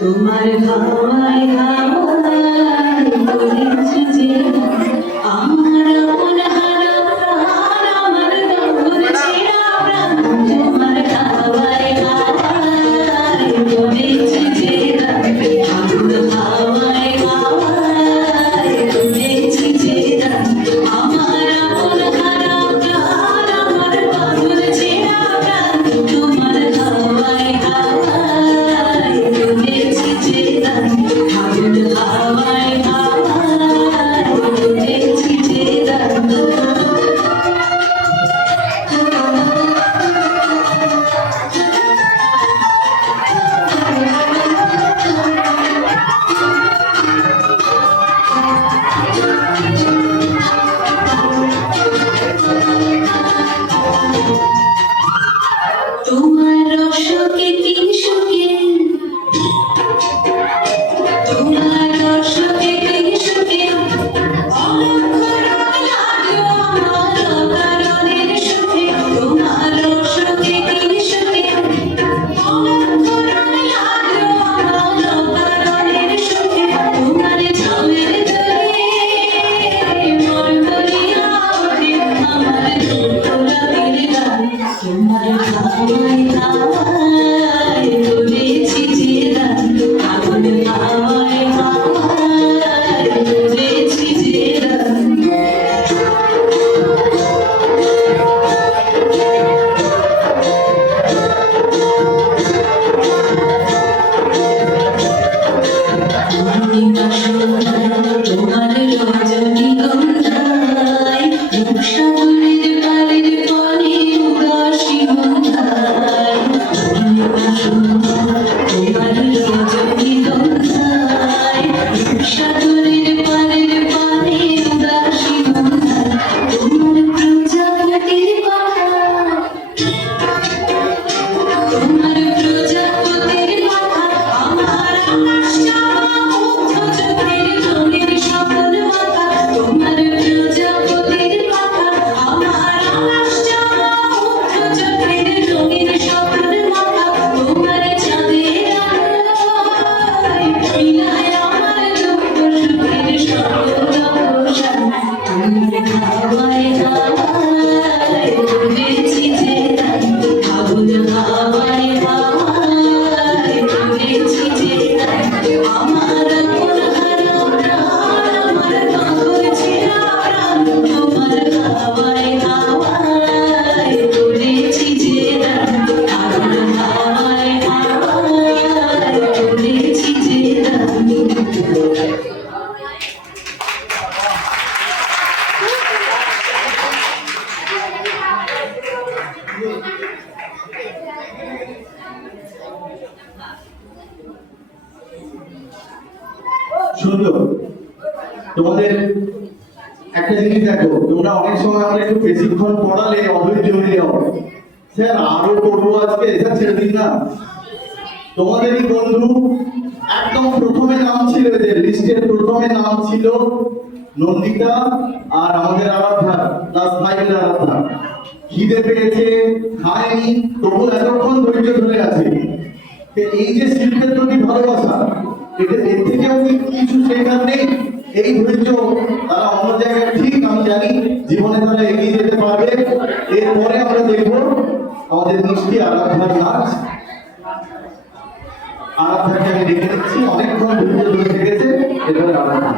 তোমার হাওয়ায় হাওয়ায় করেছি যে আমার মন হারা প্রাণ আমার দখল ছেড়া প্রাণ তোমার হাওয়ায় হাওয়ায় করেছি যে আমার হাওয়ায় হাওয়ায় করেছি যে আমার মন হারা প্রাণ আমার দখল ছেড়া প্রাণ তোমার হাওয়ায় হাওয়ায় করেছি যে আমার হাওয়ায় হাওয়ায় করেছি যে তোমার রসকে তিন সুখে তোমার রসকে তিন সুখে অলঙ্কার লাগলো আমার কারণের সুখে তোমার রসকে তিন সুখে অলঙ্কার লাগলো আমার কারণের সুখে তোমার ঝামের দরে মন করিয়া ওঠে আমার রাতের গান তোমার হাওয়ায় হাওয়ায় করেছি যে আগুন হাওয়ায় হাওয়ায় করেছি যে তোমার রজনীগন্ধায় রূপসাগরের পাড়ের পানে উদাসী গন্ধায় তোমার রজনীগন্ধায় রূপসাগরের পাড়ের পানে উদাসী গন্ধায় তোমার প্রজাপতির কথা তোমার প্রজাপতির কথা আমার মুগ্ধ চোখের রঙের স্বপ্ন মাথা তোমার প্রজাপতির কথা আমার মুগ্ধ চোখের রঙের স্বপ্ন মাথা তোমার চাঁদের আলোয় মিলায় আমার দুঃখ সুখের সকল অবসান তোমার হাওয়ায় হাওয়ায় করেছি যে আগুন হাওয়ায় হাওয়ায় করেছি যে আমার মন হারা প্রাণ আমার দখল ছেড়া প্রাণ তোমার হাওয়ায় হাওয়ায় করেছি যে আগুন হাওয়ায় হাওয়ায় করেছি যে সুন্দর। তোমাদের একটা জিনিস দেখো, তোমরা অনেক সময় আমরা একটু বেশিক্ষণ পড়ালে অধৈর্য হয়ে যাও, স্যার আরো পড়বো আজকে, স্যার ছেড়ে দিন না। তোমাদেরই বন্ধু একদম প্রথমে নাম ছিল, এদের লিস্টের প্রথমে নাম ছিল নন্দিতা আর আমাদের আরাধ্যা, ক্লাস 5 এর আরাধ্যা। খিদে পেয়েছে, খায়নি, তবু এতক্ষণ ধৈর্য ধরে আছে। এই যে শিল্পের প্রতি ভালোবাসা, এর থেকেও কিছু শেখার নেই। এই ধৈর্য তারা অন্য জায়গায়, ঠিক আমি জানি জীবনে তারা এগিয়ে যেতে পারবে। এরপরে আমরা দেখবো আমাদের মিষ্টি আরাধ্যার নাচ। আরাধ্যাকে আমি দেখে নিচ্ছি, অনেকক্ষণ ধৈর্য ধরে থেকেছে। এরপরে আরাধ্যা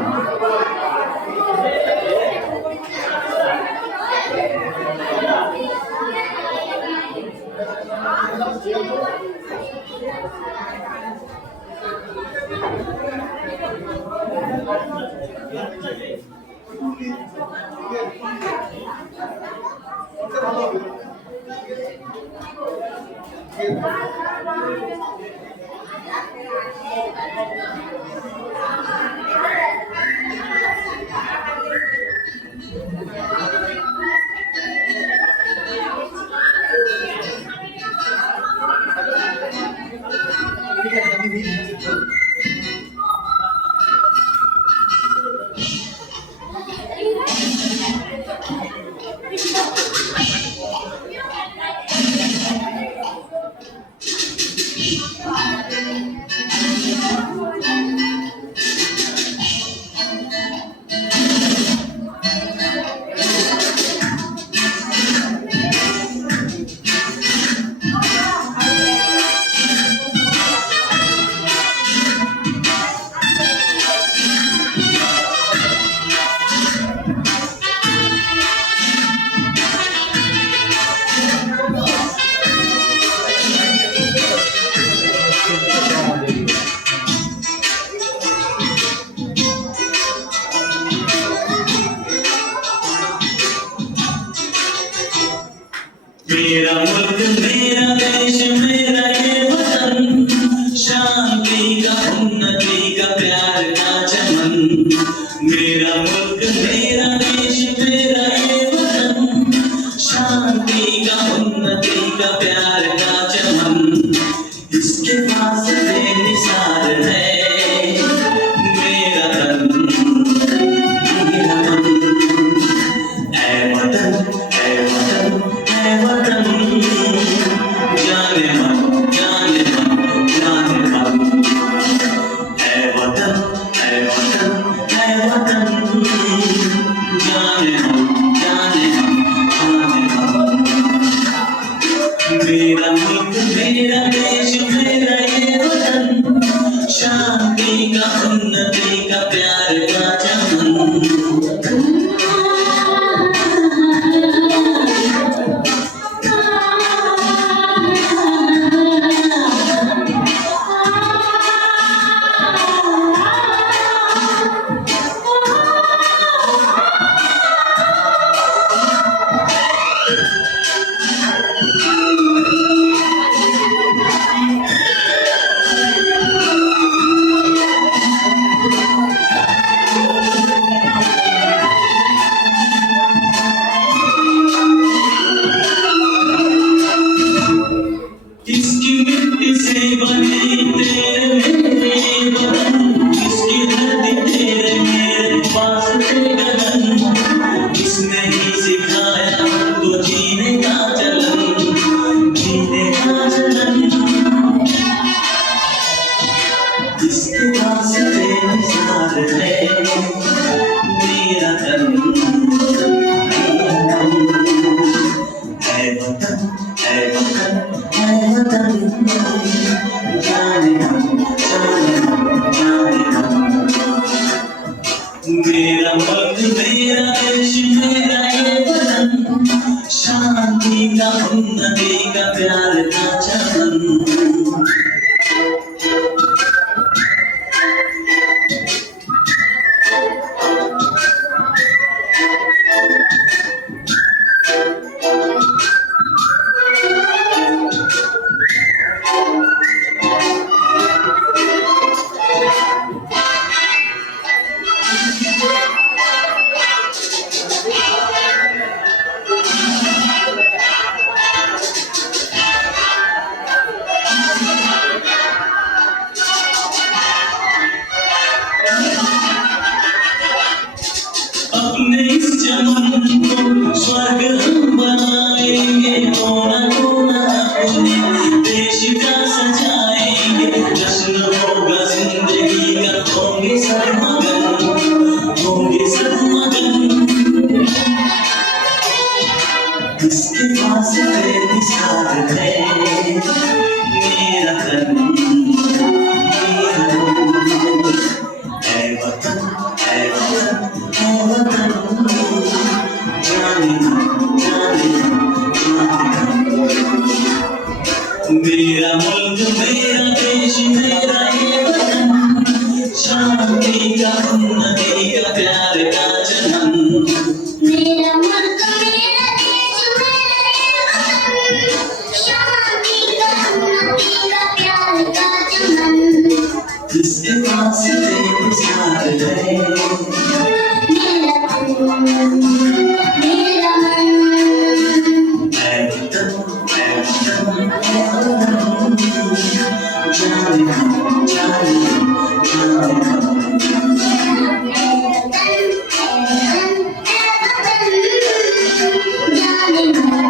मेरा मुल्क मेरा देश मेरा ये वतन, शांति का उन्नति का प्यार का चमन। मेरा मुल्क मेरा देश मेरा ये वतन, शांति का उन्नति का प्यार का चमन। इसके पास बेमिसाल है मेरा तन मेरा मन। ऐ वतन ऐ वतन ऐ वतन, जाने मन जाने मन जाने मन। ऐ वतन ऐ वतन ऐ वतन, जाने मन जाने मन जाने मन। मेरा मुल्क मेरा देश मेरा ये वतन, शांति का उन्नति का प्यार का चमन। इसकी मिट्टी से बने तेरे मेरे वतन, इसकी धरती तेरे मेरे पास तेरे गगन। इसने ही सिखाया हमको जीने का चलन, जीने का चलन। इसके पास बेमिसाल है मेरा तन मेरा तन। ऐ वतन ऐ वतन जाने मन जाने मन जाने मन। मेरा मुल्क मेरा देश मेरा ये वतन, शांति का उन्नति का प्यार का चमन। अपने इस चमन को स्वर्ग हम बनाएंगे, कोना कोना अपने देश का सजाएंगे। जश्न होगा जिंदगी का, होंगे सब मगन होंगे सब मगन। इसके पास बेमिसाल है मेरा तन मेरा मन। ऐ वतन ऐ वतन ऐ वतन, जाने मन जाने मन जाने मन। मेरा मुल्क मेरा देश मेरा ये वतन, शांति का उन्नति का प्यार का चमन। मेरा मुल्क मेरा देश मेरा ये वतन, शांति का उन्नति का प्यार का चमन। इसके पास बेमिसाल है मेरा तन मेरा मन। ऐ वतन ऐ वतन ऐ वतन, जाने मन जाने मन जाने मन। जाने मन जाने मन जाने मन।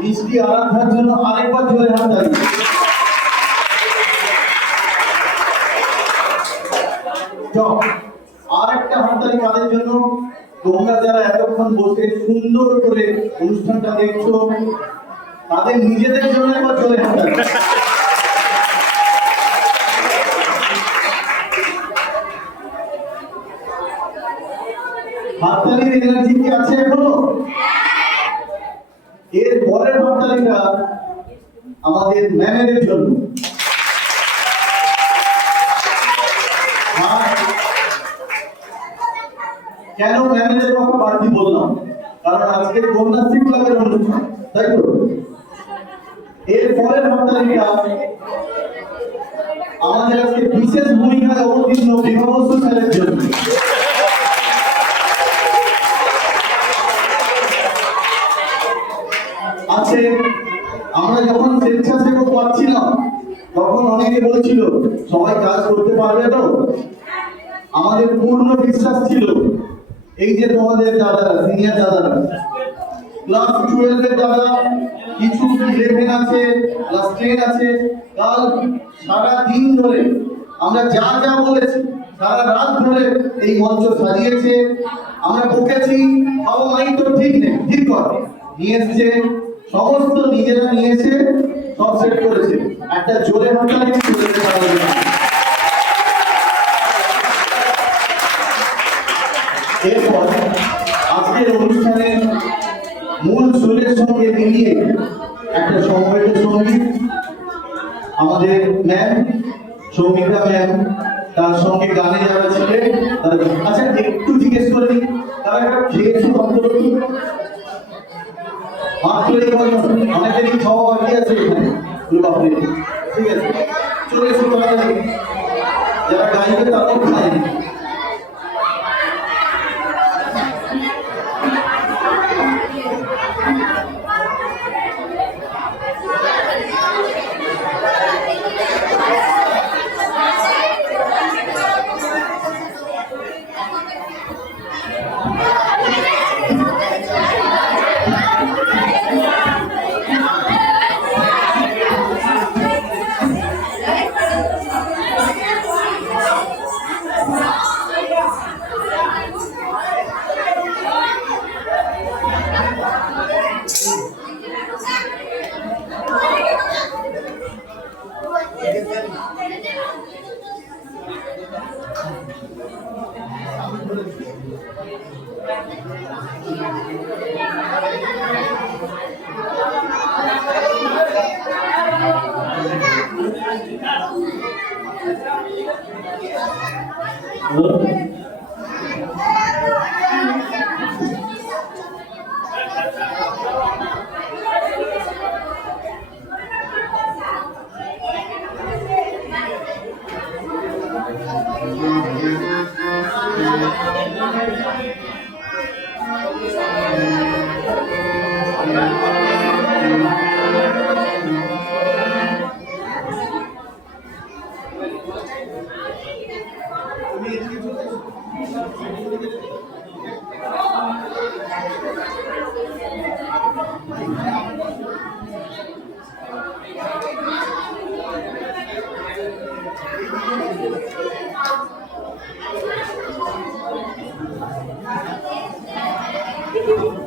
মিষ্টি আরাধার জন্য আরেকবার জোরে হাততালি। চল আরেকটা হাততালি কাদের জন্য? তোমরা যারা এতক্ষণ বসে সুন্দর করে অনুষ্ঠানটা দেখছো, তাদের নিজেদের জন্য একবার চলে হাঁটান। হাততালির এনার্জি কি আছে এখনো? এর পরের হাততালিটা আমাদের ম্যামের জন্য। আর কেন ম্যামের কথা বাড়তি বললাম, কারণ আজকে কন্যাশ্রী ক্লাবের অনুষ্ঠান, তাই তো? এর পরের হাততালিটা আমাদের আজকে বিশেষ ভূমিকায় অবতীর্ণ বিভাবস্ত স্যারের জন্য। আছে আমরা যখন স্বেচ্ছাসেবক পাচ্ছিলাম তখন অনেকে বলছিল সবাই কাজ করতে পারবে তো। আমাদের পূর্ণ বিশ্বাস ছিল এই যে তোমাদের দাদারা, সিনিয়র দাদারা, ক্লাস 12 এর দাদা, কিছু 11 আছে, ক্লাস 10 আছে, কাল সারা দিন ধরে আমরা যা যা বলেছি, সারা রাত ধরে এই মঞ্চ সাজিয়েছে, আমরা বকেছি, বাবা মাই তো ঠিক নেই, ঠিক কর, নিয়ে এসছে, সমস্ত নিজেরা নিয়েছে, সব সেট করেছে। একটা জোরে হাততালি চলে যাবে। এরপর আজকের অনুষ্ঠানের মূল সুরের সঙ্গে মিলিয়ে একটা সমবেত সঙ্গীত আমাদের ম্যাম সৌমিতা ম্যাম, তার সঙ্গে গানে যারা ছিলেন তারা। আচ্ছা একটু জিজ্ঞেস করে দিই, তারা একটা খেয়েছে অন্তত মাত্র এই কজন, অনেকেরই খাওয়া বাকি আছে এখানে, বাপরে, ঠিক আছে চলে এসো তাড়াতাড়ি, যারা গাইবে তারাও খায়। Thank you.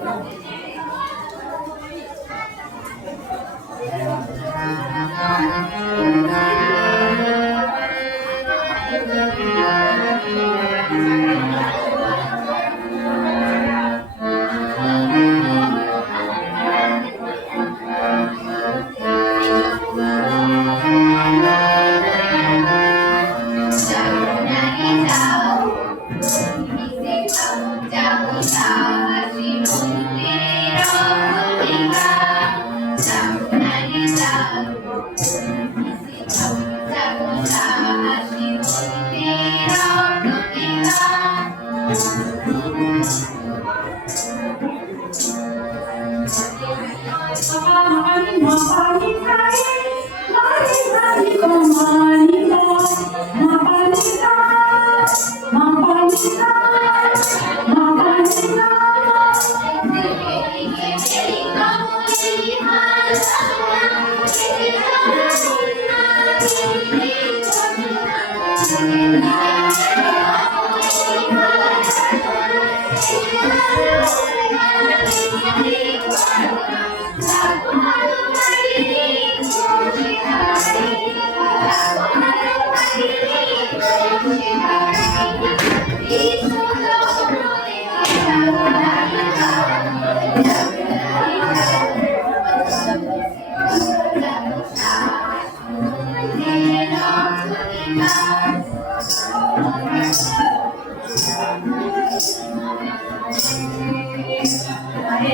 रे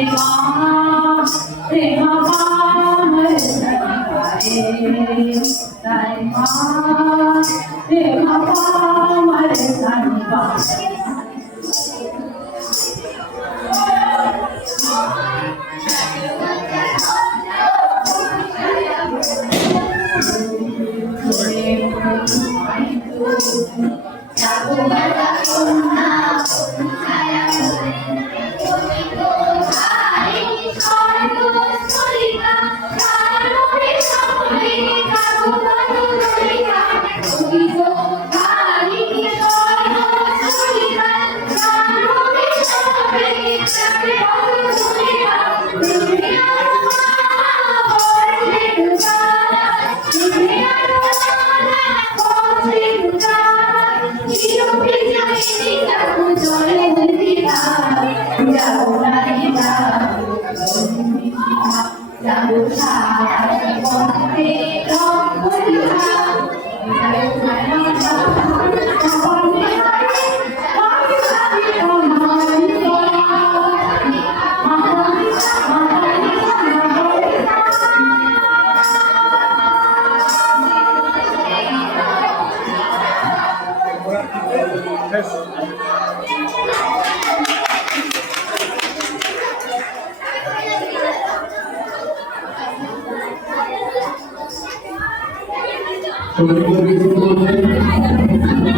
माँ रे माँ रे माँ रे माँ रे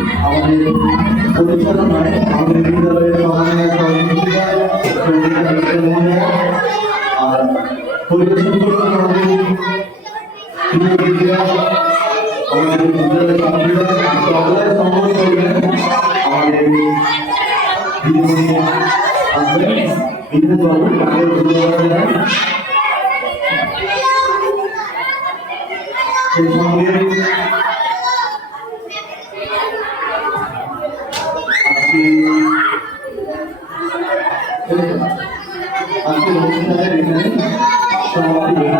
আমাদের পরিচালনায় আমাদের বিদ্যালয়ের সম্মানীয় সভাপতি আর পরিবেশন করবেন আমাদের আমাদের বিদ্যালয়ের সকলের সম্মান করবেন আমাদের দিদিমণি আসবেন বিদ্যুৎবাবু তাকে ধন্যবাদ জানাই। সেই সঙ্গে আজকে অনুষ্ঠানের এখানে সমাপ্তি